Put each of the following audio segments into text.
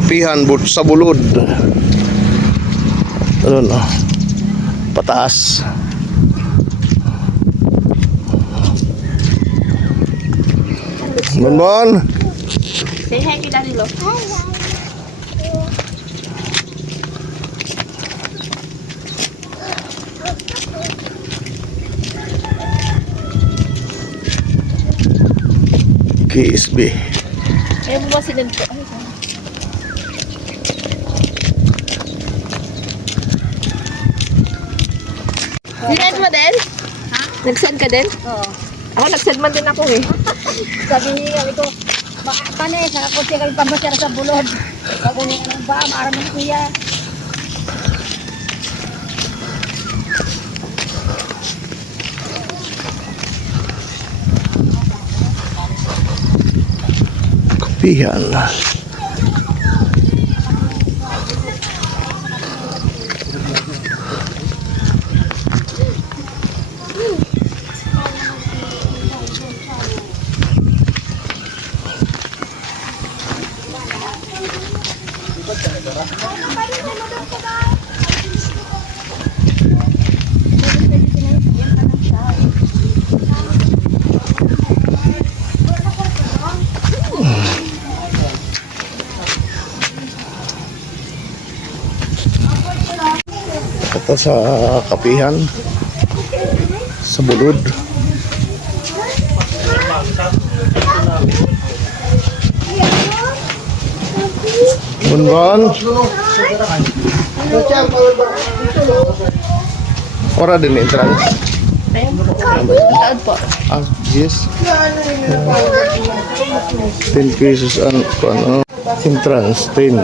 kapihan but sa bulod. Ano no? Pataas. Bonbon. Say hi kay Daddy Lo. KSB. Ayaw mo ba sinend ko? Ay, sorry. Sinend mo din? Ha? Nag-send ka din? Oo. Ako, nag-send man din ako eh. Sabi niya, sabi ko, baka panay, sa kunti kayo pamasira sa bulod. Sabi niya, ano ba, maraming kuya. Kapihan. Ito sa kapihan. Sa bulod. Bonbon. Ora din entrance. Taon po. Ah, yes. 10 pesos ang ano, entrance 10.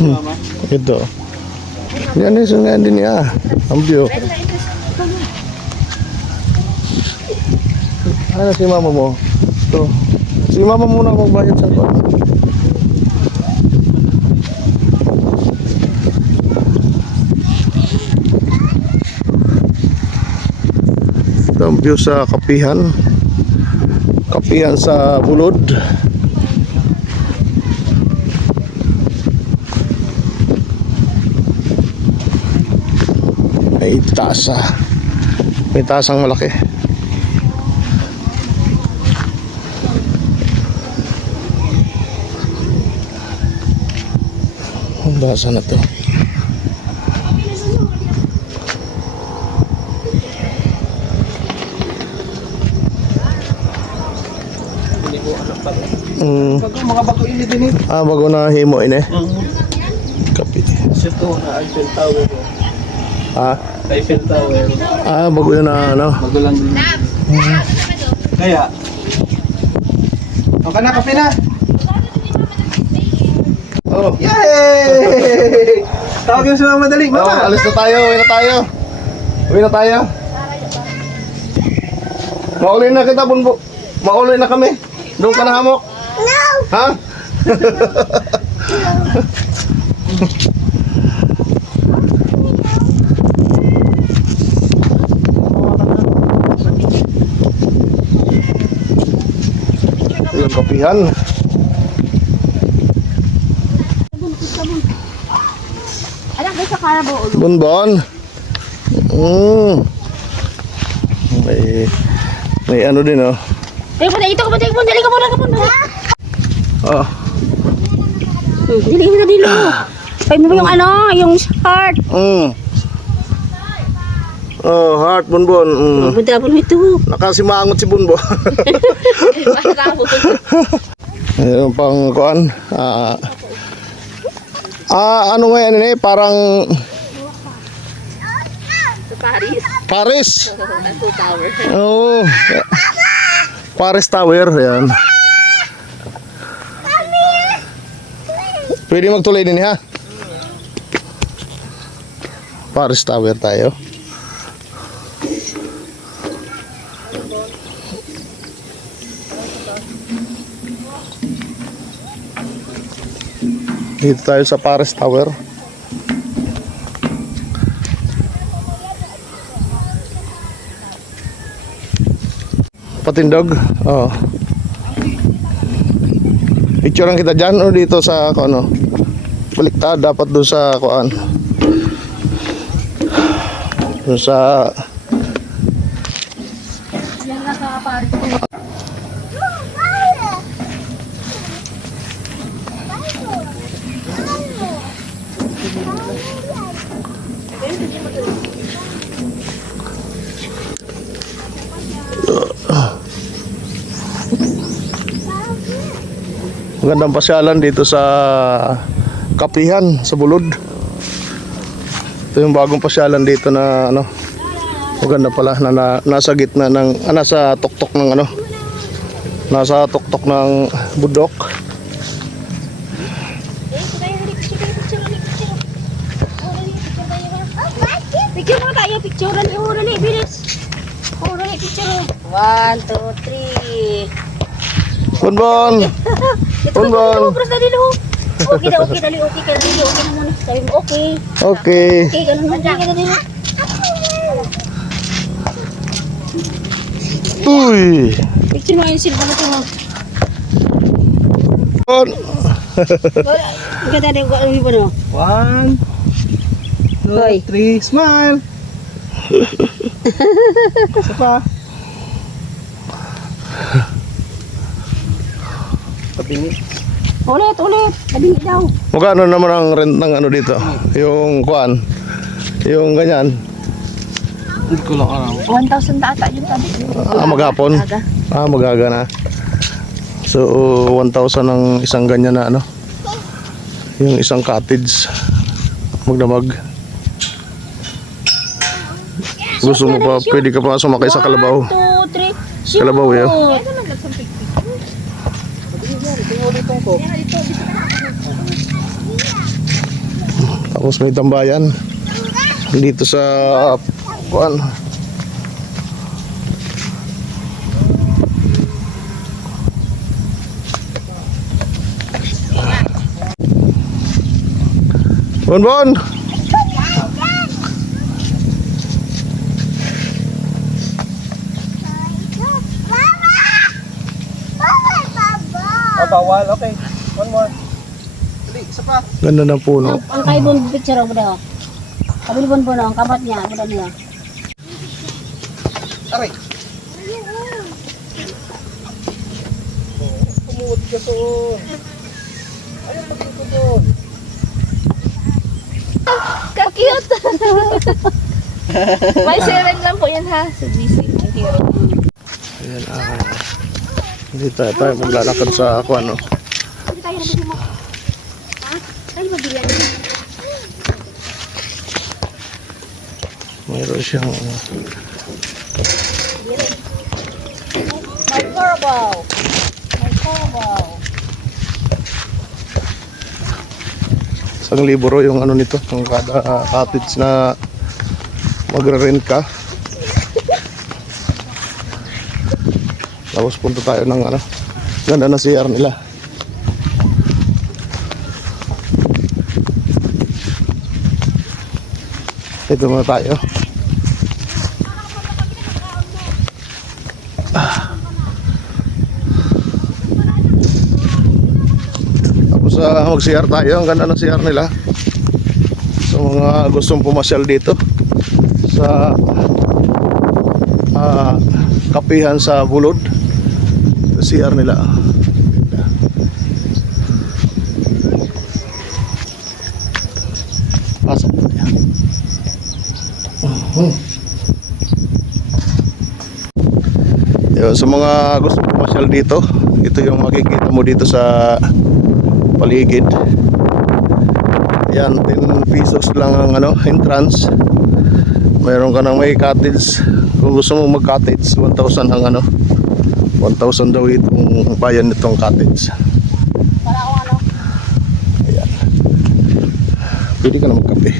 Hmm, ito. Yan yung sungan din niya. Ang view. Ano si mama mo? Ito. Si mama muna magbayad sa ko. Ito sa kapihan. Kapihan sa bulod. May tasa. May tasang malaki. Ang basa na to. Mm. Bago mga bago ini din eh. Ah, bago na himo ini. Kapi. Sito na Eiffel Tower. Ah, Eiffel Tower. ah bago na ano. Bago lang din. Kaya. Okay na, kape na. Oh. Yay! Tawag yung madali. Oh, Mama! alis na tayo, uwi na tayo. Uwi na tayo. Mauli na kita, bunbo. Mauli na kami. Doon ka na hamok. No! Ha? kapihan. Bonbon. Mm. May, may ano din oh. Dali mo, ito ka mo, dali mo, ka muna, ka muna. Oh. Dali mo, dali mo. Pay mo yung ano, yung heart. Mm. Oh, heart bonbon. Mm. Mabudabon mo ito. Nakasimangot si Bunbo. Ayun pang kuan. Ah, ah ano nga yan eh, parang Paris. Paris. Oh. Paris Tower, yan. Pwede magtuloy din ha. Paris Tower tayo. Dito tayo sa Paris Tower. Patindog? Oo. Picturean kita dyan o dito sa ano? Baliktad dapat doon sa kuan. Doon sa magandang pasyalan dito sa Kapihan, sa Bulod. Ito yung bagong pasyalan dito na ano. Maganda pala na, na nasa gitna ng ah, nasa tuktok ng ano. Nasa tuktok ng budok. Picture mo tayo, picture ni Uro ni bilis. Uro ni picture. One, two, three. Bonbon. Ito Bon, na bon. na dilo. Okay na, okay dali, okay ka dali, okay na muna. Sabi mo, okay. Okay. Okay, ganun mo, okay ka dali. Uy. Picture mo yung silba na ito. Bon. Ang ganda din ko, ano yung ano? One, two, three, smile! Isa pa. Patingin. Ulit, ulit. Sabi niya daw. Magkano naman ang rent ng ano dito? Yung kuan. Yung ganyan. Hindi ko lang alam. 1,000 ata yung sabi. Ah, maghapon. Ah, magaga na. So, 1,000 ang isang ganyan na ano. Yung isang cottage. Magdamag. Gusto mo pa, pwede ka pa sumakay sa kalabaw. 1, 2, 3. Shoot! Kalabaw, yeah. Tapos may tambayan. Dito sa kuan. Bon bon. Bawal. Okay. One more. Dali, isa pa. Ganda ng puno. Ang kaibon picture mo daw. Sabi ni Bonbon, ang kapat niya, ano niya. Aray. Pumuot ka doon. Ayaw magluto doon. Ka-cute! May seven lang po yan ha. Sa GC. Ang. Ayan, ah. Dito tayo, tayo maglalakad sa kuan no. Hindi tayo nabili mo. Ha? Tayo mabili yan. Mayroon siyang ano, My carabao. My carabao. isang libo ro yung ano nito, yung kada ah, cottage na magre-rent ka. Tapos punta tayo ng ano, ganda na CR nila. Ito muna tayo. Tapos uh, mag-CR tayo, ang ganda ng CR nila. Sa mga gustong pumasyal dito sa ah, kapihan sa Bulod. CR nila. Pasok po yan. Mhm. Yun, sa mga gusto pumasyal dito, ito yung makikita mo dito sa paligid. Yan, 10 pesos lang ang ano, entrance. Meron ka ng may cottage. Kung gusto mo mag-cottage, 1,000 ang ano. 1,000 daw itong bayan nitong cottage. Para ako ano. Pwede ka na magkape.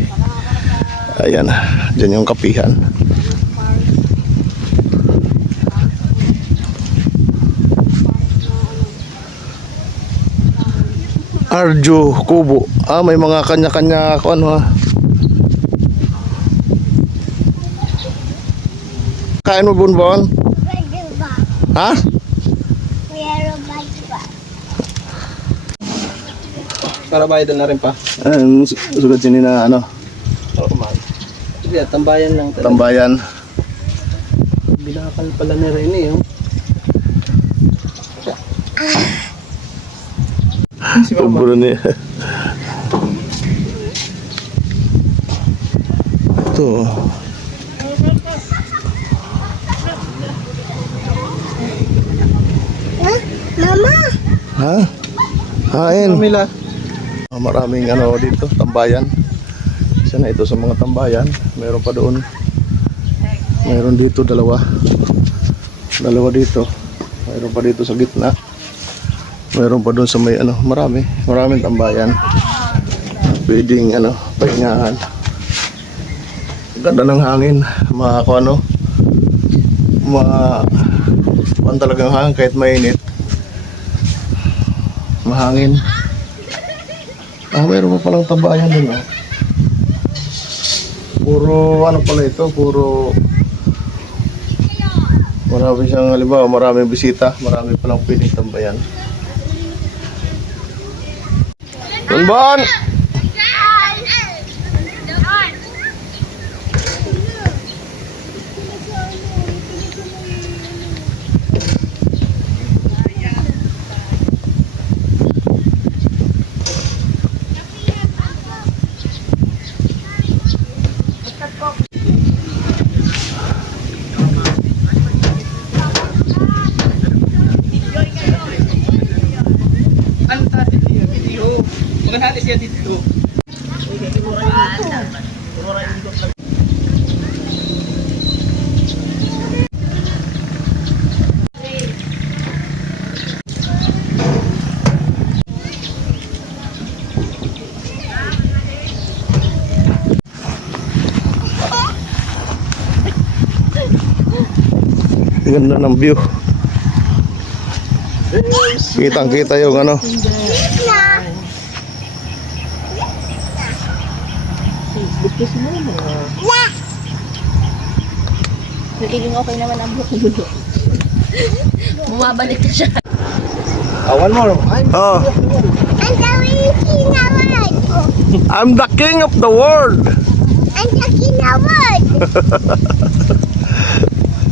Ayan, dyan yung kapihan. Arjo Kubo. Ah, may mga kanya-kanya ano ha. Kain mo bonbon? Ha? Para bayad na rin pa. Su- sugat yun na ano, Oo, man. Sige, tambayan lang talaga. tambayan. Binakal pala ni Rene, oh. Si Mama. Ni. Ito. Mama! Ha? Hain. Pamila. Ah, Maraming ano dito, tambayan. Isa na ito sa mga tambayan. Meron pa doon. Meron dito dalawa. Dalawa dito. Meron pa dito sa gitna. Meron pa doon sa may ano, marami. Maraming tambayan. Pwedeng ano, pahingahan. Ganda ng hangin. Mga kung ano, mga kuwan talagang hangin kahit mainit. Mahangin. Ah, meron pa palang tambayan dun, oh. Puro, ano pala ito, puro... Marami siyang, halimbawa, maraming bisita, marami palang pwedeng tambayan. Bonbon! Siya dito. Ganda ng view. Kitang kita yung ano. Nagiging okay naman ang buhok mo. Bumabalik na siya. Ah, one more. I'm Oh, Ang dami kinawad! I'm the king of the world. Ang dami kinawad!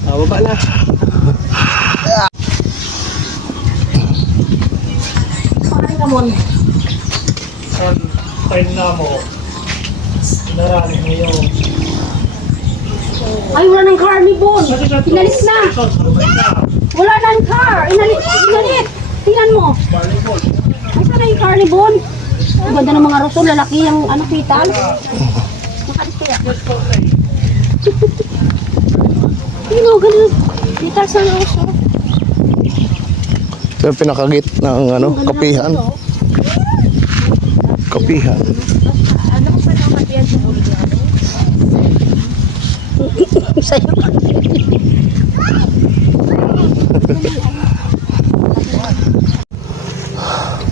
Ah, baba na. time na mo, narali ngayon. Ay, wala ng car ni Bon! Inalis na! Wala na ng car! Inalis! Inalis! Tingnan mo! Ay, sana yung car ni Bon? Ang ganda ng mga rosol, lalaki yung ano, pital. Makalis kaya. Tingnan mo, ganun. Pital sa rosol. Ito yung pinakagit ng ano, kapihan. Kapihan. Sa'yo.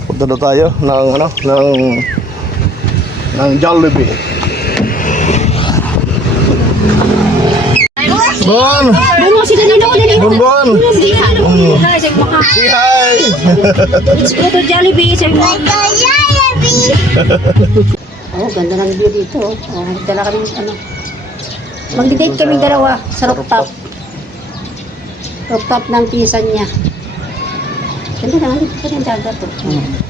Punta na tayo ng ano, ng ng Jollibee. Bon! Bon mo, si Danilo, Danilo. Bon Bon! Sige, ano mo, guys, ay maka. Say hi! Let's go to Jollibee. Oh, ganda ng view dito. Oh, dala kami ano. Magdi-date kami dalawa sa rooftop. Rooftop ng pinsan niya. Ganda naman pa rin dagat. Oh.